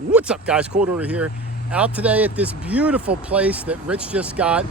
What's up, guys? Hoarder here, out today at this beautiful place that Rich just got.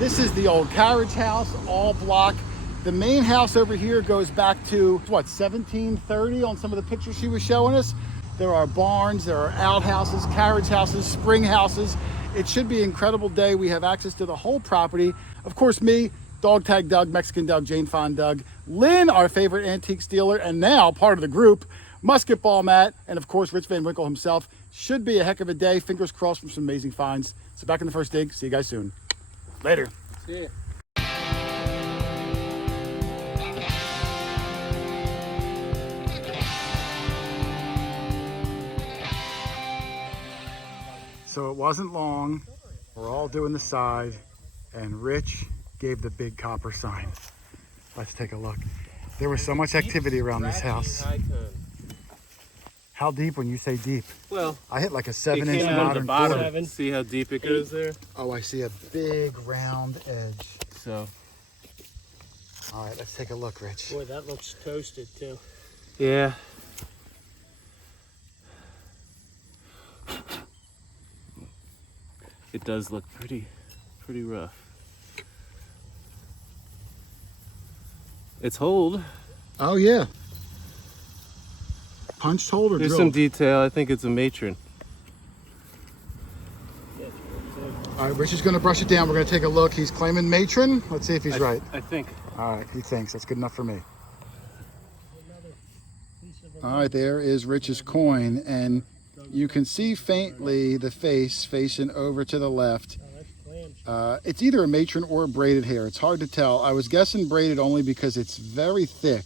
This is the old carriage house, all block. The main house over here goes back to, what, 1730 on some of the pictures she was showing us. There are barns, there are outhouses, carriage houses, spring houses. It should be an incredible day. We have access to the whole property. Of course, me, Dog Tag Doug, Mexican Doug, Jane Fond Doug, Lynn, our favorite antiques dealer, and now part of the group, Musket Ball Matt, and of course, Rich Van Winkle himself. Should be a heck of a day. Fingers crossed for some amazing finds. So back in the first dig. See you guys soon. Later. See ya. So it wasn't long. We're all doing the side, and Rich gave the big copper sign. Let's take a look. There was so much activity around this house. How deep when you say deep? Well, I hit like a 7-inch modern modern bottom. quarter. See how deep it goes there? Oh, I see a big round edge. So. All right, let's take a look, Rich. Boy, that looks toasted too. Yeah. It does look pretty rough. It's holed. Oh yeah. Punched hole or There's drilled? some detail. I think it's a matron. All right, Rich is going to brush it down. We're going to take a look. He's claiming matron. Let's see if he's right. I think. All right, he thinks that's good enough for me. All right, there is Rich's coin, and you can see faintly the face facing over to the left. It's either a matron or a braided hair. It's hard to tell. I was guessing braided only because it's very thick,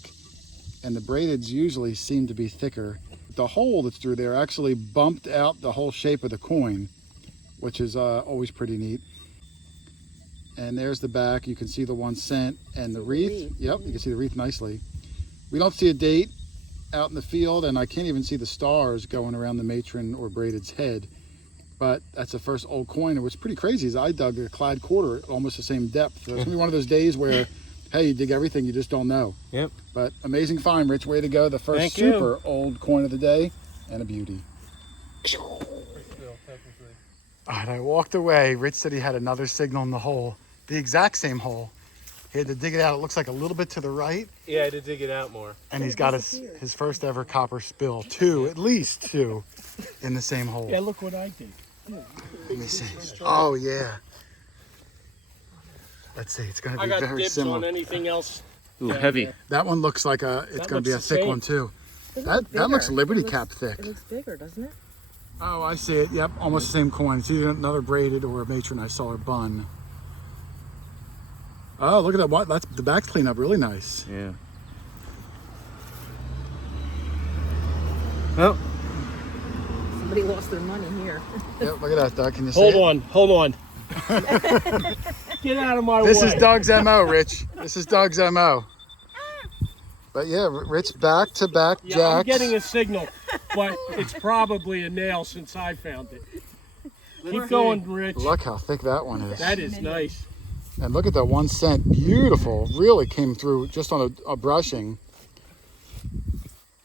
and the braideds usually seem to be thicker. The hole that's through there actually bumped out the whole shape of the coin, which is always pretty neat. And there's the back. You can see the 1 cent and the wreath. Yep, you can see the wreath nicely. We don't see a date out in the field, and I can't even see the stars going around the matron or braided's head. But that's the first old coin. And what's pretty crazy is I dug a clad quarter at almost the same depth. So it's gonna be one of those days where, hey, you dig everything, you just don't know. Yep. But amazing find, Rich. Way to go. The first Thank you. super old coin of the day, and a beauty. All right, I walked away. Rich said he had another signal in the hole, the exact same hole. He had to dig it out. It looks like a little bit to the right. Yeah, I had to dig it out more. And he's got his first ever copper spill. At least two in the same hole. Yeah, look what I did. Let me see. Oh, yeah. Let's see. It's going to I be got very dibs similar. on anything else. Ooh, heavy. That one looks like it's going to be a looks the thick same. one, too. It That looks Liberty It Cap thick. It looks bigger, doesn't it? Oh, I see it. Yep, almost the same coin. It's either another braided or a matron. I saw her bun. Oh, look at that. What? That's the back's cleaned up really nice. Yeah. Oh. Somebody lost their money here. Yep, look at that, Doug. Can you see Hold it? on, hold on. Get out of my This way. is Doug's MO, Rich. This is Doug's MO. But yeah, Rich back-to-back Yeah, jacks. I'm getting a signal, but it's probably a nail since I found it. Keep going, Rich. Look how thick that one is. That is nice. And look at that 1 cent. Beautiful. Really came through just on a brushing.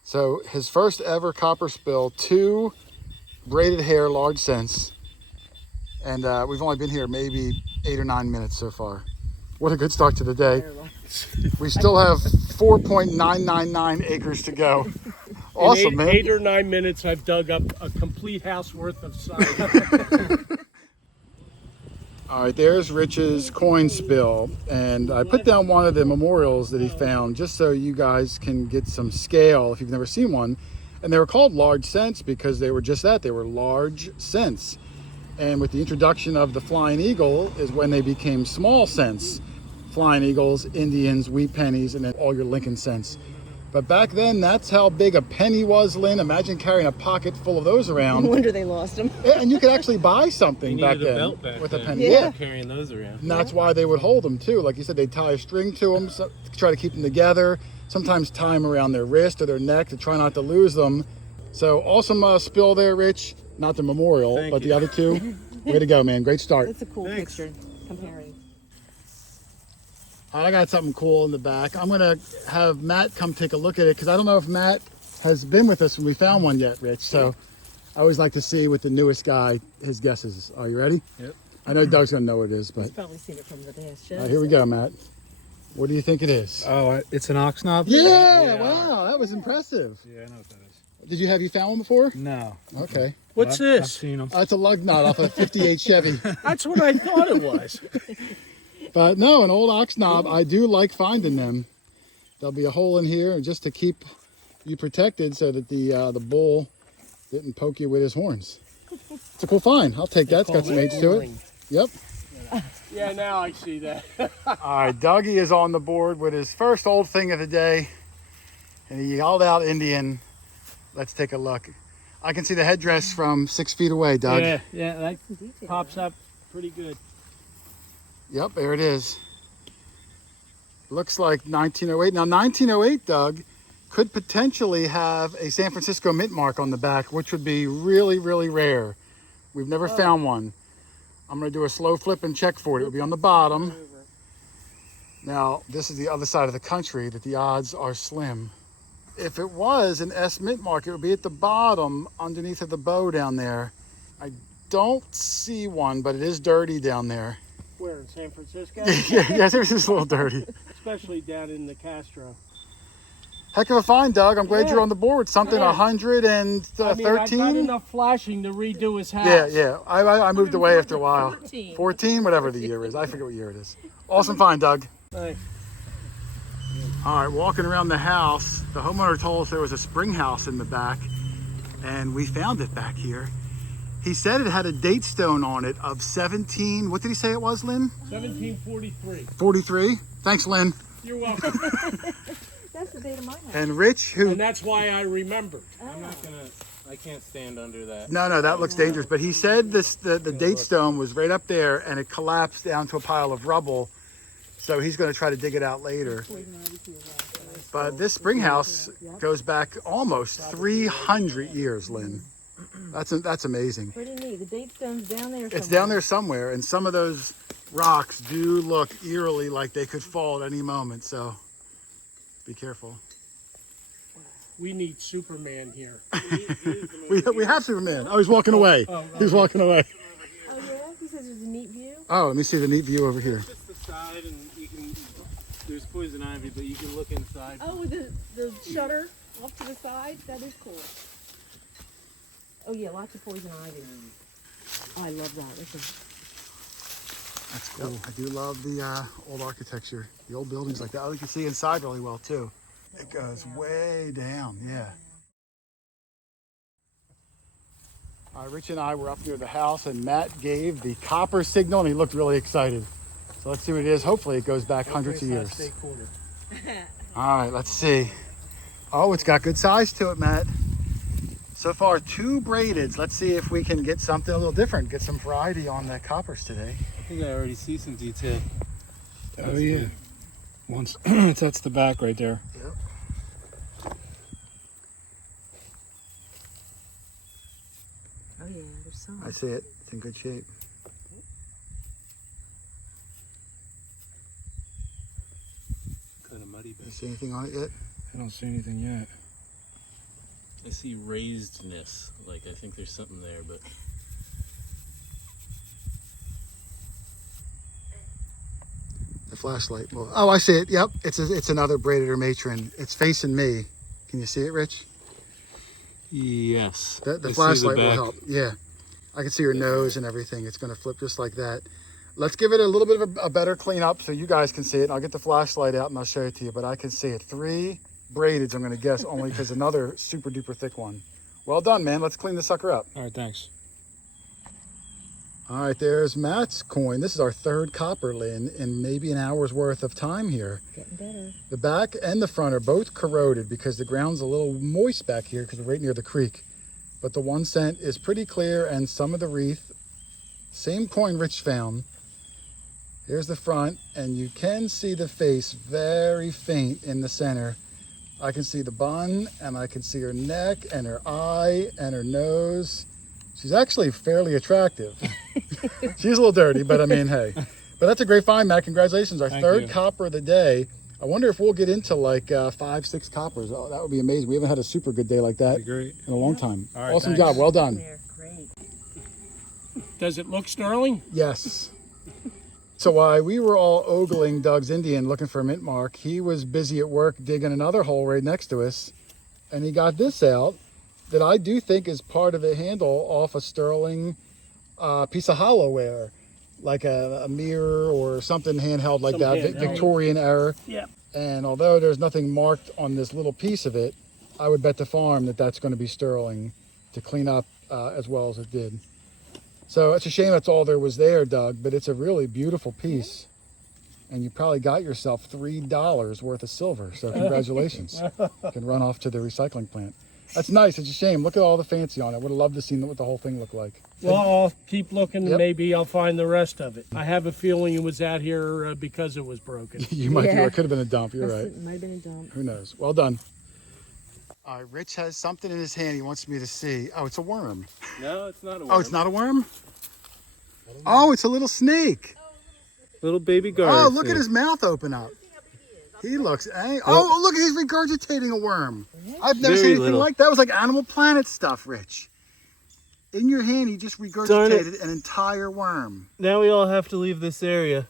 So his first ever copper spill, 2 braided hair large cents. And we've only been here maybe 8 or 9 minutes so far. What a good start to the day. We still have 4.999 acres to go. Awesome, In man. 8 or 9 minutes, I've dug up a complete house worth of side. All right, there's Rich's coin spill, and I put down one of the memorials that he found just so you guys can get some scale if you've never seen one. And they were called large cents because they were just that, they were large cents. And with the introduction of the flying eagle is when they became small cents. Flying eagles, Indians, wheat pennies, and then all your Lincoln cents. But back then, that's how big a penny was, Lynn. Imagine carrying a pocket full of those No around. wonder they lost them. Yeah, and you could actually buy something You back needed a then belt back with a then. penny. Yeah. Carrying those around. And that's why they would hold them too. Like you said, they'd tie a string to them, so, to try to keep them together. Sometimes tie them around their wrist or their neck to try not to lose them. So awesome spill there, Rich. Not the memorial, Thank but you. the other two. Way to go, man. Great start. That's a cool Thanks. picture comparing. I got something cool in the back. I'm gonna have Matt come take a look at it because I don't know if Matt has been with us when we found one yet, Rich. So I always like to see with the newest guy, his guesses. Are you ready? Yep. I know Doug's gonna know what it is, but He's probably seen it from the dash. all right, here we go, Matt. What do you think it is? Oh, it's an ox knob? Yeah, wow, that was impressive. Yeah, I know what that is. Have you found one before? No. Okay. What's I've this? seen them. It's a lug nut off a 58 Chevy. That's what I thought it was. But no, an old ox knob, I do like finding them. There'll be a hole in here just to keep you protected so that the bull didn't poke you with his horns. It's a cool find. I'll take that. It's got some age to it. Yep. Yeah, now I see that. All right, Dougie is on the board with his first old thing of the day. And he yelled out Indian. Let's take a look. I can see the headdress from 6 feet away, Doug. Yeah, that pops up pretty good. Yep, there it is. Looks like 1908. Now, 1908, Doug, could potentially have a San Francisco mint mark on the back, which would be really, really rare. We've never found one. I'm going to do a slow flip and check for it. It will be on the bottom. Now, this is the other side of the country that the odds are slim. If it was an S mint mark, it would be at the bottom underneath of the bow down there. I don't see one, but it is dirty down there. Where, in San Francisco? Yeah, it's just a little dirty. Especially down in the Castro. Heck of a find, Doug. I'm glad Yeah. you're on the board. Something Yeah. 113? I mean, I've got enough flashing to redo his house. Yeah. I moved away after a while. 14. 14, whatever the year is. I forget what year it is. Awesome find, Doug. Thanks. All right, walking around the house, the homeowner told us there was a spring house in the back, and we found it back here. He said it had a date stone on it of 17, what did he say it was, Lynn? 1743. 43? Thanks, Lynn. You're welcome. That's the date of my house. And Rich, who... And that's why I remembered. I can't stand under that. No, that looks dangerous. But he said the date stone was right up there, and it collapsed down to a pile of rubble. So he's going to try to dig it out later. But this spring house goes back almost 300 years, Lynn. That's amazing. Pretty neat. The date stone's down there somewhere. It's down there somewhere, and some of those rocks do look eerily like they could fall at any moment. So be careful. We need Superman here. We have Superman. Oh, he's walking away. He's walking away. Oh, yeah? He says there's a neat view? Oh, let me see the neat view over here. Just the side, and you can. There's poison ivy, but you can look inside. Oh, with the shutter off to the side? That is cool. Oh, yeah, lots of poison ivy. Oh, I love that. That's cool. I do love the old architecture, the old buildings like that. Oh, you can see inside really well too. It goes way down, yeah. All right, Rich and I were up near the house, and Matt gave the copper signal, and he looked really excited. So let's see what it is. Hopefully it goes back hundreds of years. All right, let's see. Oh, it's got good size to it, Matt. So far, 2 braideds. Let's see if we can get something a little different, get some variety on the coppers today. I think I already see some detail. Oh, yeah. Once that's the back right there. Yep. Oh, yeah, there's some. I see it. It's in good shape. Kind of muddy, You but see anything on it yet? I don't see anything yet. I see raisedness. Like, I think there's something there, but The flashlight. Well, oh, I see it. Yep, it's another braided or matron. It's facing me. Can you see it, Rich? yes. The I see the flashlight will back. help. Yeah, I can see her nose and everything. It's going to flip just like that. Let's give it a little bit of a better clean up so you guys can see it. I'll get the flashlight out and I'll show it to you, but I can see it. 3 braideds, I'm going to guess, only because another super duper thick one. Well done, man. Let's clean the sucker up. All right, thanks. All right, there's Matt's coin. This is our 3rd copper, Lynn, in maybe an hour's worth of time here. Getting better. The back and the front are both corroded because the ground's a little moist back here because we're right near the creek. But the 1 cent is pretty clear, and some of the wreath, same coin Rich found. Here's the front, and you can see the face very faint in the center. I can see the bun, and I can see her neck and her eye and her nose. She's actually fairly attractive. She's a little dirty, but I mean, hey. But that's a great find, Matt. Congratulations. Our Thank 3rd you. copper of the day. I wonder if we'll get into like 5, 6 coppers. Oh, that would be amazing. We haven't had a super good day like that That'd be great. in a long time. All right, Awesome thanks. job. Well done. There, great. Does it look sterling? Yes. So while we were all ogling Doug's Indian looking for a mint mark, he was busy at work digging another hole right next to us. And he got this out that I do think is part of the handle off a sterling piece of hollowware, like a mirror or something handheld like Some that, handheld. Victorian era. Yeah. And although there's nothing marked on this little piece of it, I would bet the farm that that's going to be sterling to clean up as well as it did. So it's a shame that's all there was there, Doug, but it's a really beautiful piece. And you probably got yourself $3 worth of silver. So congratulations. You can run off to the recycling plant. That's nice. It's a shame. Look at all the fancy on it. Would have loved to see what the whole thing looked like. Well, I'll keep looking. Yep. Maybe I'll find the rest of it. I have a feeling it was out here because it was broken. You might be, Yeah. or it could have been a dump. You're right. It might have been a dump. Who knows? Well done. All right, Rich has something in his hand he wants me to see. Oh, it's a worm. No, it's not a worm. Oh, it's not a worm? Oh, it's a little snake. Little baby garter. Oh, look at his mouth open up. He looks angry. Oh, look, he's regurgitating a worm. I've never Very seen anything little. like that. It was like Animal Planet stuff, Rich. In your hand, he just regurgitated an entire worm. Now we all have to leave this area.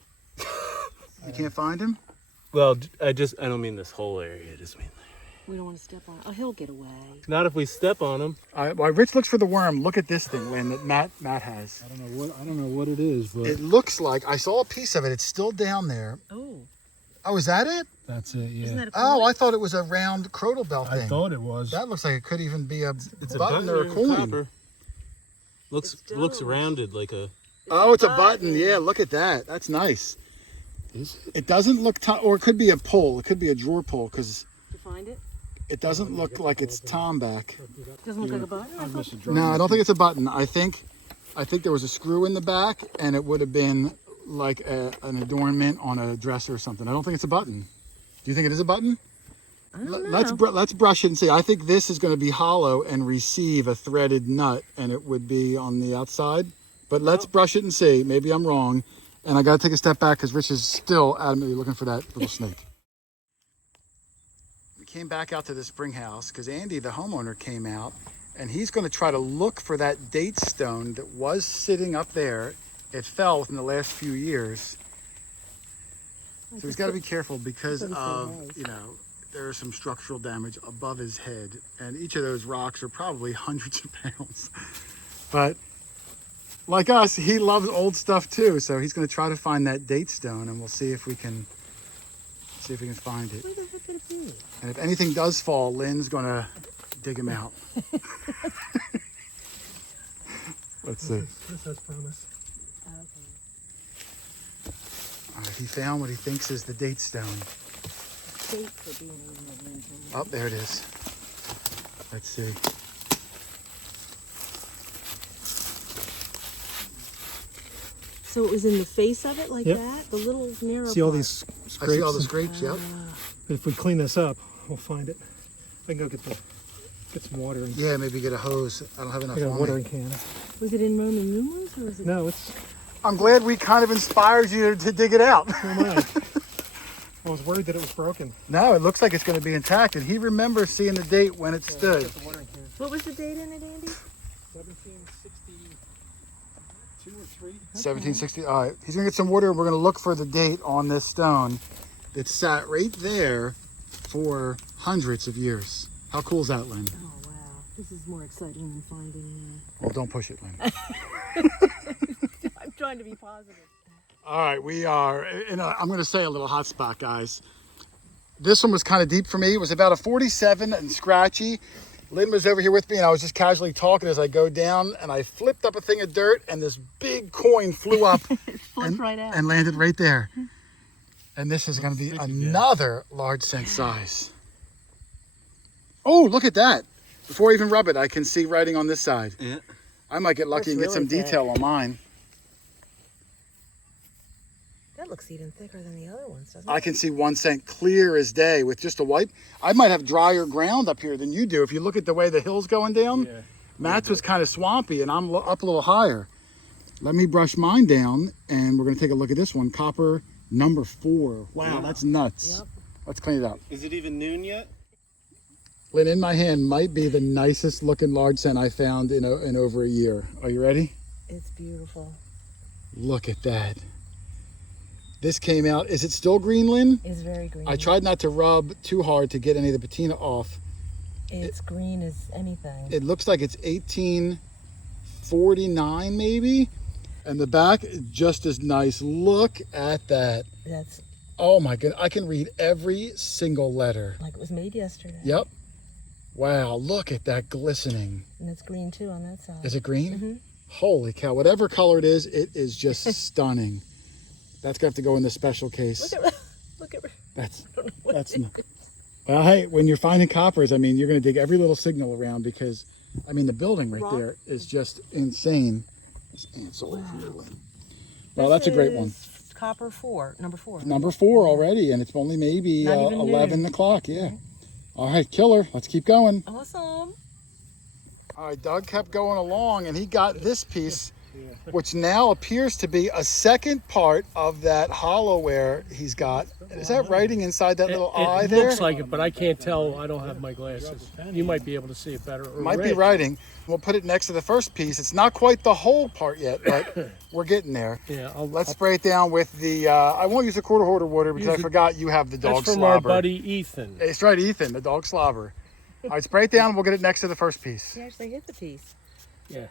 You can't find him? Well, I don't mean this whole area. I just mean We don't want to step on it. Oh, he'll get away. not if we step on him. All right, while Rich looks for the worm, look at this thing, Lynn, that Matt has. I don't know what it is, but It looks like, I saw a piece of it. It's still down there. Oh, Oh, is that it? that's it. Yeah. isn't that a Oh, coin? I thought it was a round crodal bell thing. I thought it was. That looks like it could even be a It's button or a coin. copper. Looks It's looks dough. rounded like a. Oh, it's a button. Yeah, look at that. That's nice. Is it? It doesn't look, or it could be a pull. It could be a drawer pull because Did you find it? it doesn't look like it's Tom back. Doesn't look like a button. I thought- No, I don't think it's a button. I think there was a screw in the back, and it would have been like an adornment on a dresser or something. I don't think it's a button. Do you think it is a button? I don't know. Let's brush it and see. I think this is going to be hollow and receive a threaded nut, and it would be on the outside. But let's brush it and see. Maybe I'm wrong. And I got to take a step back because Rich is still adamantly looking for that little snake. We came back out to the spring house because Andy, the homeowner, came out, and he's going to try to look for that date stone that was sitting up there. It fell within the last few years. So he's got to be careful because of, there is some structural damage above his head. And each of those rocks are probably hundreds of pounds. But like us, he loves old stuff too. So he's going to try to find that date stone, and we'll see if we can find it. Where the heck could it be? And if anything does fall, Lynn's going to dig him out. Let's see. This has promise. Okay. All right, he found what he thinks is the date stone. Date could be an ornament. Oh, there it is. Let's see. So it was in the face of it like Yep. that? The little narrow See all part. these I scrapes? see all the scrapes, yep. If we clean this up, we'll find it. I can go get some water. And, Yeah, maybe get a hose. I don't have enough I got a on watering me. can. Was it in Roman numerals or was it? No, it's. I'm glad we kind of inspired you to dig it out. Oh my. I was worried that it was broken. No, it looks like it's going to be intact. And he remembers seeing the date when it stood. Get the watering can. What was the date in it, Andy? 1762 or 3. 1760. All right, he's going to get some water, and we're going to look for the date on this stone that sat right there for hundreds of years. How cool is that, Lynn? Oh, wow. This is more exciting than finding... Well, don't push it, Lynn. I'm trying to be positive. All right, we are in I'm going to say a little hot spot, guys. This one was kind of deep for me. It was about a 47 and scratchy. Lynn was over here with me, and I was just casually talking as I go down, and I flipped up a thing of dirt, and this big coin flew up Flipped right out. and landed right there. And this is going to be another large cent size. Oh, look at that. Before I even rub it, I can see writing on this side. Yeah. I might get lucky That's and get some really thick. detail on mine. That looks even thicker than the other ones, doesn't it? I can see 1 cent clear as day with just a wipe. I might have drier ground up here than you do. If you look at the way the hill's going down, Yeah. Matt's was kind of swampy, and I'm up a little higher. Let me brush mine down, and we're going to take a look at this one. Copper number 4. Wow, that's nuts. Yep. Let's clean it up. Is it even noon yet? Lynn, in my hand might be the nicest looking large cent I found in over a year. Are you ready? It's beautiful. Look at that. This came out, is it still green, Lynn? It's very green. I tried not to rub too hard to get any of the patina off. It's green as anything. It looks like it's 1849 maybe. And the back is just as nice. Look at that. That's Oh my goodness, I can read every single letter. like it was made yesterday. Yep. Wow, look at that glistening. And it's green too on that side. Is it green? Mm-hmm. Holy cow, whatever color it is just stunning. That's gonna have to go in the special case. Look at That's well, hey, when you're finding coppers, I mean, you're gonna dig every little signal around because, I mean, the building right there is just insane. This ant's all over here, Lynn. Well, that's a great one. Copper 4, number 4. Number 4 already, and it's only maybe Not even 11 noon. o'clock. Yeah. All right, killer. Let's keep going. Awesome. All right, Doug kept going along, and he got this piece, which now appears to be a second part of that hollowware he's got. Is that writing inside that little eye It there? looks like it, but I can't tell. I don't have my glasses. You might be able to see it better. Or Might be red. writing. We'll put it next to the first piece. It's not quite the whole part yet, but we're getting there. Yeah, Let's spray it down with the, I won't use the quarter hoarder water because I forgot you have the dog that's from slobber. our buddy Ethan. It's right, Ethan, the dog slobber. All right, spray it down and we'll get it next to the first piece. He actually hit the piece. Yeah.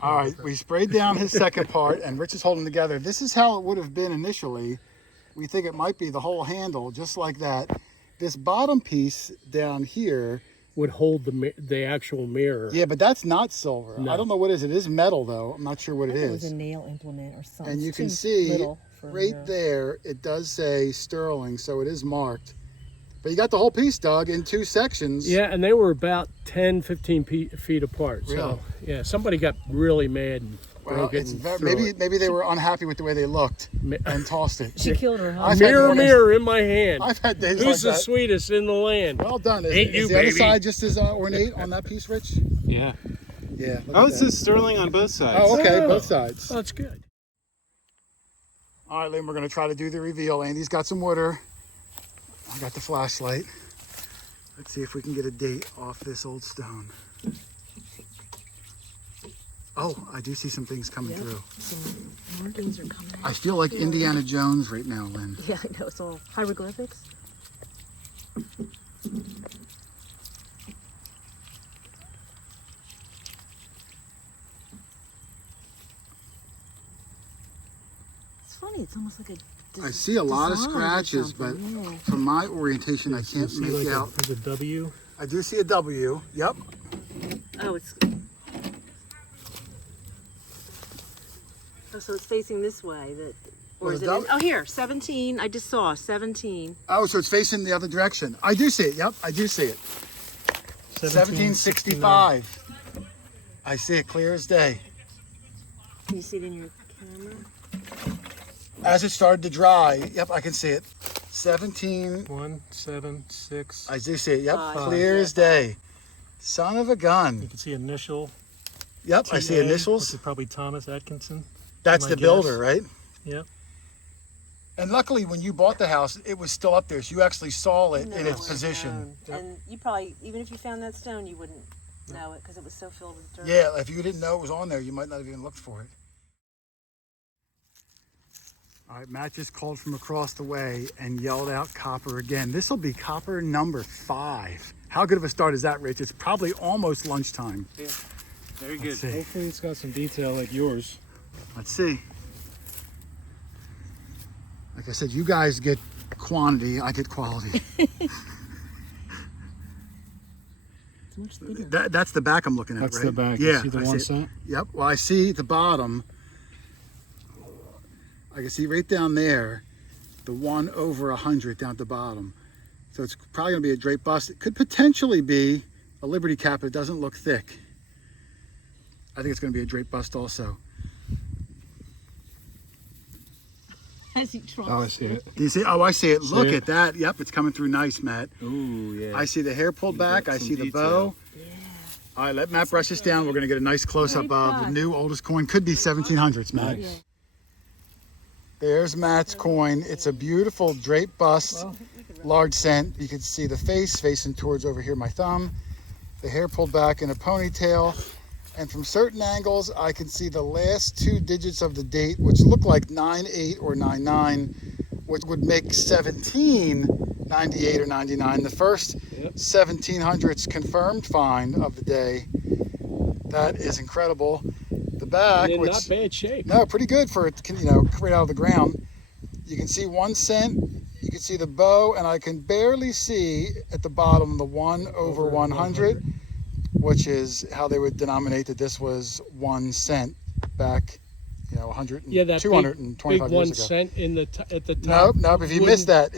All right, we sprayed down his second part and Rich is holding together. This is how it would have been initially. We think it might be the whole handle, just like that. This bottom piece down here. Would hold the actual mirror. Yeah, but that's not silver. No. I don't know what it is. It is metal though. I'm not sure what it It was is. a nail implement or something. And you It's can too see little for a right mirror. there, it does say sterling, so it is marked. But you got the whole piece, Doug, in 2 sections. Yeah, and they were about 10, 15 feet apart. Really? So, yeah, somebody got really mad and Well, broke it it's and very, threw maybe they were unhappy with the way they looked it. and tossed it. She killed her I've husband. had Mirror, mornings- mirror in my hand. I've had days Who's the like that. sweetest in the land? Well done. Is, Ain't is you, the other baby. side just as ornate on that piece, Rich? Yeah. Yeah. look Oh, at it that. says sterling on both sides. Oh, okay, Oh. both sides. Oh, that's good. All right, Lynn, we're going to try to do the reveal. Andy's got some water. I got the flashlight. Let's see if we can get a date off this old stone. Oh, I do see some things coming through. Some markings are coming I out. feel like Indiana Jones right now, Lynn. Yeah, I know. It's all hieroglyphics. It's funny. It's almost like a. I see a lot of design or scratches, but something, yeah. from my orientation, I can't See make like out. there's a W. I do see a W. Yep. Oh, it's. Oh, so it's facing this way. That. Or Well, is it? that- Oh, here, 17. I just saw 17. Oh, so it's facing the other direction. I do see it. Yep, I do see it. 1765. I see it clear as day. Can you see it in your camera? As it started to dry, yep, I can see it. 17, 1, 7, 6. I do see it. Yep, Five. clear as day. Son of a You gun. can see initial. Yep, I see TA, initials. Which is probably Thomas Atkinson. That's my the guess. builder, right? Yep. And luckily, when you bought the house, it was still up there, so you actually saw it in its position. And you probably, even if you found that stone, you wouldn't know it because it was so filled with dirt. Yeah, if you didn't know it was on there, you might not have even looked for it. All right, Matt just called from across the way and yelled out copper again. This will be copper number 5. How good of a start is that, Rich? It's probably almost lunchtime. Yeah. Very Let's good. see. Hopefully it's got some detail like yours. Let's see. Like I said, you guys get quantity, I get quality. It's much bigger. That's the back I'm looking at, That's right? the back. Yeah, You see the I 1 it. cent? Yep. Well, I see the bottom. I can see right down there, the 1 over 100 down at the bottom. So it's probably going to be a drape bust. It could potentially be a Liberty cap, but it doesn't look thick. I think it's going to be a drape bust also. As he tries. Oh, I see it. Do you see? Oh, I see it. Look it? at that. Yep, it's coming through nice, Matt. Ooh, yeah. I see the hair pulled back. got I some see the detail. bow. All right, let Matt brush this down. We're going to get a nice close-up of the new oldest coin. Could be 1700's, Matt. Yeah. There's Matt's coin. It's a beautiful drape bust, large cent. You can see the face facing towards over here, my thumb. The hair pulled back in a ponytail. And from certain angles, I can see the last 2 digits of the date, which look like 98 or 99, which would make 1798 or 99. The first 1700's confirmed find of the day. That is incredible. The back, In which not bad shape. no, pretty good for it, right out of the ground. You can see 1 cent. You can see the bow, and I can barely see at the bottom the 1 over 100, which is how they would denominate that this was 1 cent back, 100 and Yeah, that 225 big years 1 ago. cent at the top. Nope. If you missed that,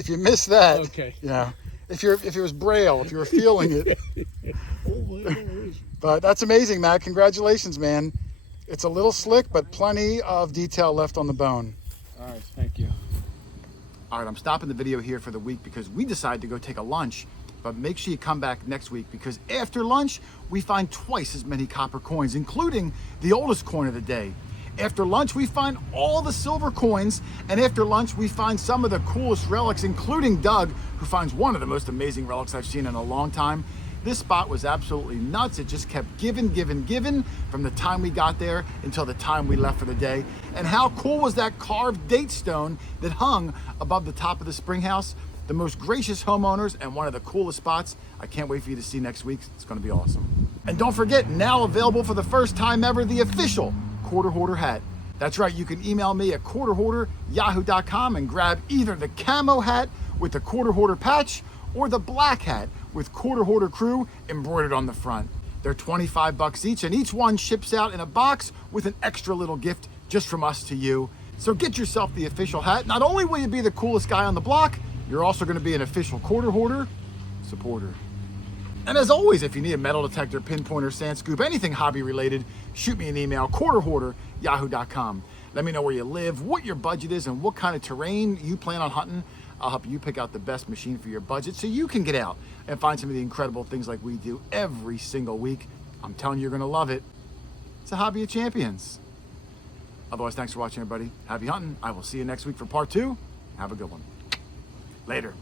Okay. if it was Braille, if you were feeling it. But that's amazing, Matt. Congratulations, man. It's a little slick, but plenty of detail left on the bone. All right, thank you. All right, I'm stopping the video here for the week because we decided to go take a lunch, but make sure you come back next week because after lunch, we find twice as many copper coins, including the oldest coin of the day. After lunch, we find all the silver coins, and after lunch, we find some of the coolest relics, including Doug, who finds one of the most amazing relics I've seen in a long time. This spot was absolutely nuts. It just kept giving from the time we got there until the time we left for the day. And how cool was that carved date stone that hung above the top of the spring house? The most gracious homeowners and one of the coolest spots. I can't wait for you to see next week. It's going to be awesome. And don't forget, now available for the first time ever, the official Quarter Hoarder hat. That's right, you can email me at quarterhoarder@yahoo.com and grab either the camo hat with the Quarter Hoarder patch or the black hat with Quarter Hoarder Crew embroidered on the front. They're $25 each, and each one ships out in a box with an extra little gift just from us to you. So get yourself the official hat. Not only will you be the coolest guy on the block, you're also going to be an official Quarter Hoarder supporter. And as always, if you need a metal detector, pinpointer, sand scoop, anything hobby related, shoot me an email, quarterhoarder@yahoo.com. Let me know where you live, what your budget is, and what kind of terrain you plan on hunting. I'll help you pick out the best machine for your budget so you can get out and find some of the incredible things like we do every single week. I'm telling you, you're going to love it. It's a hobby of champions. Otherwise, thanks for watching, everybody. Happy hunting. I will see you next week for part 2. Have a good one. Later.